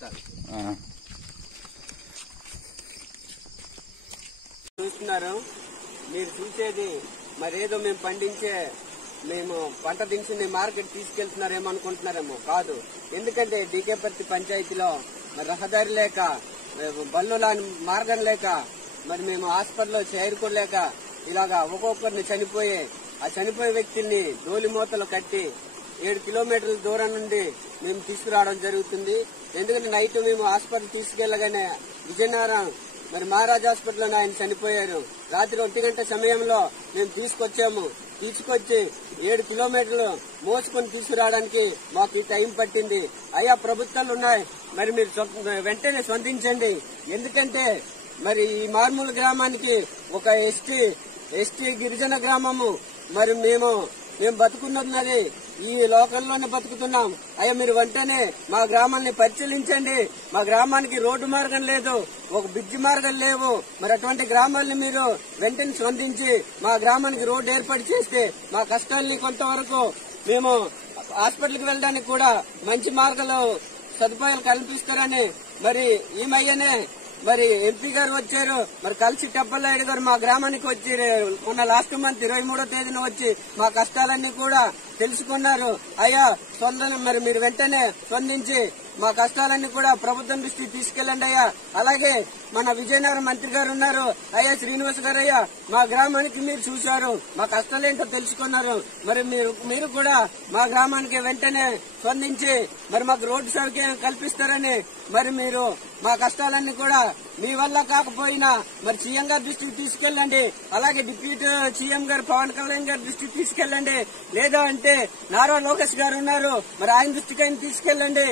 చెప్తాను. చూస్తున్నారు, మీరు చూసేది మరేదో మేము పండించే మేము పంట దినుసుని మార్కెట్ తీసుకెళ్తున్నారేమో అనుకుంటున్నారేమో. కాదు. ఎందుకంటే డీకేపర్తి పంచాయతీలో మరి రహదారి లేక, బళ్ళు మార్గం లేక, మరి మేము హాస్పిటల్లో చేరుకోలేక ఇలాగా ఒక్కొక్కరిని ఆ చనిపోయే వ్యక్తుల్ని డోలి మూతలు కట్టి 7 కిలోమీటర్ల దూరం నుండి మేము తీసుకురావడం జరుగుతుంది. ఎందుకంటే నైట్ మేము హాస్పిటల్ తీసుకెళ్లగానే విజయనగరం మరి మహారాజ్ హాస్పిటల్లో ఆయన చనిపోయారు. రాత్రి 1 గంట సమయంలో మేము తీసుకొచ్చి 7 కిలోమీటర్లు మోసుకొని తీసుకురావడానికి మాకు ఈ టైం పట్టింది. అయ్యా, ప్రభుత్వాలు ఉన్నాయి, మరి మీరు వెంటనే స్పందించండి. ఎందుకంటే మరి ఈ మార్మూల గ్రామానికి ఒక ఎస్టీ గిరిజన గ్రామము. మరి మేము బతుకున్నది ఈ లోకల్లోనే బతుకుతున్నాం. అయ్యా, మీరు వెంటనే మా గ్రామాన్ని పరిశీలించండి. మా గ్రామానికి రోడ్డు మార్గం లేదు, ఒక బ్రిడ్జి మార్గం లేవు. మరి అటువంటి గ్రామాలని మీరు వెంటనే స్పందించి మా గ్రామానికి రోడ్డు ఏర్పాటు చేస్తే మా కష్టాల్ని కొంతవరకు మేము హాస్పిటల్కి వెళ్ళడానికి కూడా మంచి మార్గాలు సదుపాయాలు కల్పిస్తారని మరి ఈ మధ్యనే మరి ఎంపీ గారు వచ్చారు. మరి కలిసి టప్పలనాయుడు గారు మా గ్రామానికి వచ్చి మొన్న లాస్ట్ మంత్ 23వ తేదీన వచ్చి మా కష్టాలన్నీ కూడా తెలుసుకున్నారు. అయ్యా, మరి మీరు వెంటనే స్పందించి మా కష్టాలన్నీ కూడా ప్రభుత్వం దృష్టికి తీసుకెళ్లండి అయ్యా. అలాగే మన విజయనగరం మంత్రి గారు ఉన్నారు, అయ్యా శ్రీనివాస్ గారు. అయ్యా, మా గ్రామానికి మీరు చూశారు, మా కష్టాలేంటో తెలుసుకున్నారు. మరి మీరు కూడా మా గ్రామానికి వెంటనే స్పందించి మరి మాకు రోడ్డు సౌకర్యం కల్పిస్తారని మరి మీరు మా కష్టాలన్నీ కూడా మీ వల్ల కాకపోయినా మరి సీఎం గారి దృష్టికి తీసుకెళ్లండి. అలాగే డిప్యూటీ సీఎం గారు పవన్ కళ్యాణ్ గారి దృష్టికి తీసుకెళ్లండి. లేదా అంటే నారా లోకేష్ గారు ఉన్నారు, మరి ఆయన దృష్టికి ఆయన తీసుకెళ్లండి.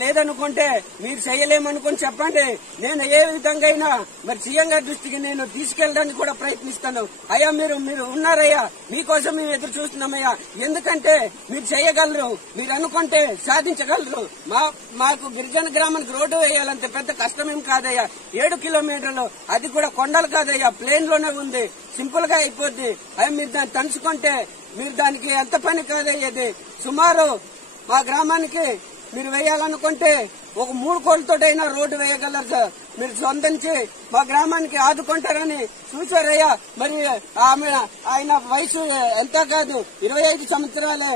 లేదనుకుంటే మీరు చేయలేమనుకుని చెప్పండి. నేను ఏ విధంగా అయినా మరి సీఎం గారి దృష్టికి నేను తీసుకెళ్లడానికి కూడా ప్రయత్నిస్తాను. అయ్యా, మీరు ఉన్నారయ్యా, మీకోసం మేము ఎదురు చూస్తున్నామయ్యా. ఎందుకంటే మీరు చేయగలరు, మీరు అనుకుంటే సాధించగలరు. మాకు గిరిజన గ్రామానికి రోడ్డు వేయాలంటే పెద్ద కష్టమేం కాదయ్యా. 7 కిలోమీటర్లు, అది కూడా కొండలు కాదయ్యా, ప్లేన్ లోనే ఉంది, సింపుల్ గా అయిపోద్ది. అవి మీరు దాన్ని తలుచుకుంటే మీరు దానికి ఎంత పని కాదయ్యేది. సుమారు మా గ్రామానికి మీరు వేయాలనుకుంటే ఒక 3 కోట్లతోటైనా రోడ్డు వేయగలరు సార్. మీరు స్పందించి మా గ్రామానికి ఆదుకుంటారని చూసారయ్యా. మరి ఆయన వయసు ఎంత కాదు, 25 సంవత్సరాలే.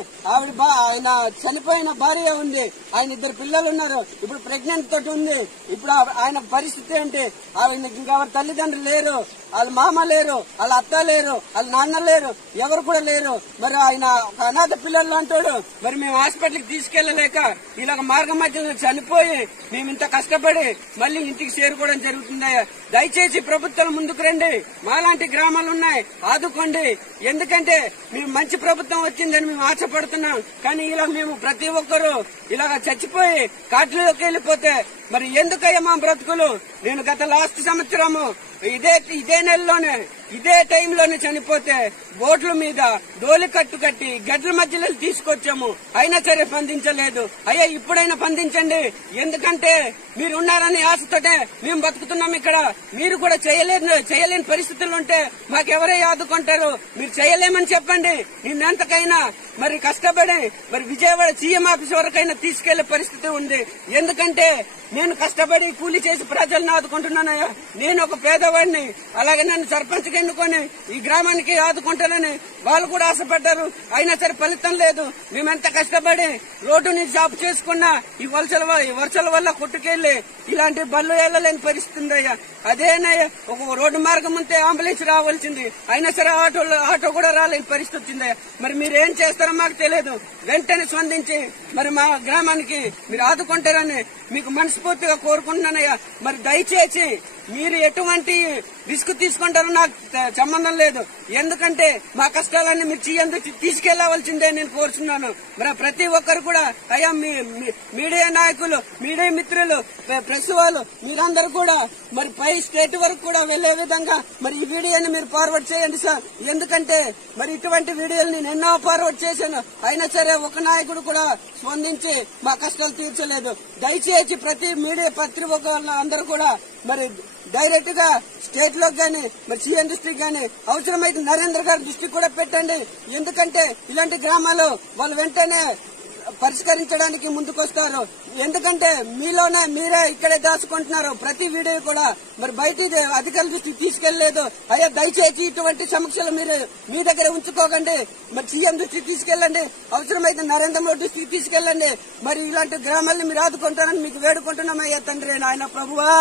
ఆయన చనిపోయిన భార్య ఉంది, ఆయన 2 పిల్లలు ఉన్నారు, ఇప్పుడు ప్రెగ్నెంట్ తోటి ఉంది. ఇప్పుడు ఆయన పరిస్థితి ఏంటి? ఆయన ఇంకెవరు తల్లిదండ్రులు లేరు, వాళ్ళ మామ లేరు, వాళ్ళ అత్త లేరు, వాళ్ళ నాన్న లేరు, ఎవరు కూడా లేరు. మరి ఆయన ఒక అనాథ పిల్లలు అంటాడు. మరి మేము హాస్పిటల్కి తీసుకెళ్లలేక ఇలాగ మార్గం మధ్యలో చనిపోయి మేము ఇంత కష్టపడి మళ్ళీ ఇంటికి చేరుకోవడం జరుగుతుందయ్యా. దయచేసి ప్రభుత్వాలు ముందుకు రండి, మాలాంటి గ్రామాలు ఉన్నాయి, ఆదుకోండి. ఎందుకంటే మేము మంచి ప్రభుత్వం వచ్చిందని మేము ఆశపడుతున్నాం. కానీ ఇలా మేము ప్రతి ఒక్కరూ ఇలాగ చచ్చిపోయి కాట్లలోకి వెళ్లిపోతే మరి ఎందుకయ్యా మా బ్రతుకులు? నేను గత లాస్ట్ సంవత్సరము ఇదే నెలలోనే ఇదే టైంలోనే చనిపోతే బోట్ల మీద డోలి కట్టి గడ్ల మధ్యలో తీసుకొచ్చాము, అయినా సరే స్పందించలేదు. అయ్యా, ఇప్పుడైనా స్పందించండి. ఎందుకంటే మీరు ఉన్నారని ఆశతోటే మేము బతుకుతున్నాం ఇక్కడ. మీరు కూడా చేయలేని పరిస్థితులు ఉంటే మాకెవరే ఆదుకుంటారు? మీరు చేయలేమని చెప్పండి. నిన్నెంతకైనా మరి కష్టపడి మరి విజయవాడ సీఎం ఆఫీస్ వరకైనా తీసుకెళ్లే పరిస్థితి ఉంది. ఎందుకంటే నేను కష్టపడి కూలీ చేసి ప్రజలను ఆదుకుంటున్నానయ్యా. నేను ఒక పేదవాడిని. అలాగే నన్ను సర్పంచ్గా ఎన్నుకొని ఈ గ్రామానికి ఆదుకుంటానని వాళ్ళు కూడా ఆశపడ్డారు, అయినా సరే ఫలితం లేదు. మేమెంత కష్టపడి రోడ్డుని జాబ్ చేసుకున్నా ఈ వర్షాల వల్ల కొట్టుకెళ్లి ఇలాంటి బళ్ళు వెళ్లలేని పరిస్థితి ఉందయ్యా. అదేనయ్యా, ఒక రోడ్డు మార్గం ఉంటే అంబులెన్స్ రావాల్సింది, అయినా సరే ఆటో కూడా రాలేని పరిస్థితి వచ్చిందయ్యా. మరి మీరేం చేస్తారో మాకు తెలియదు. వెంటనే స్పందించి మరి మా గ్రామానికి మీరు ఆదుకుంటారని మీకు మనస్ఫూర్తిగా కోరుకుంటున్నానయ్యా. మరి దయచేసి మీరు ఎటువంటి రిస్క్ తీసుకుంటారో నాకు సంబంధం లేదు. ఎందుకంటే మా కష్టాలన్నీ మీరు తీసుకెళ్లవలసిందే నేను కోరుచున్నాను. మరి ప్రతి ఒక్కరు కూడా అయ్యా, మీడియా నాయకులు, మీడియా మిత్రులు, ప్రెస్ వాళ్ళు, మీరందరూ కూడా మరి పై స్టేట్ వరకు కూడా వెళ్లే విధంగా మరి ఈ వీడియోని మీరు ఫార్వర్డ్ చేయండి సార్. ఎందుకంటే మరి ఇటువంటి వీడియోలు నేను ఎన్నో ఫార్వర్డ్ చేశాను, అయినా సరే ఒక నాయకుడు కూడా స్పందించి మా కష్టాలు తీర్చలేదు. దయచేసి ప్రతి మీడియా పత్రిక అందరూ కూడా మరి డైరెక్ట్ గా స్టేట్ లో గానీ మరి సీఎం డిస్ట్రిక్ట్ గానీ అవసరమైతే నరేంద్ర గారి దృష్టికి కూడా పెట్టండి. ఎందుకంటే ఇలాంటి గ్రామాలు వాళ్ళు వెంటనే పరిష్కరించడానికి ముందుకొస్తారు. ఎందుకంటే మీరే ఇక్కడే దాచుకుంటున్నారు ప్రతి వీడియో కూడా. మరి బయట అధికారుల దృష్టికి తీసుకెళ్లలేదు. అయ్యా దయచేసి ఇటువంటి సమస్యలు మీరు మీ దగ్గర ఉంచుకోకండి. మరి సీఎం దృష్టికి తీసుకెళ్లండి, అవసరమైతే నరేంద్ర మోడీ దృష్టికి తీసుకెళ్లండి. మరి ఇలాంటి గ్రామాలను మీరు ఆదుకుంటారని మీకు వేడుకుంటున్నామయ్యా తండ్రి నాయన ప్రభువా.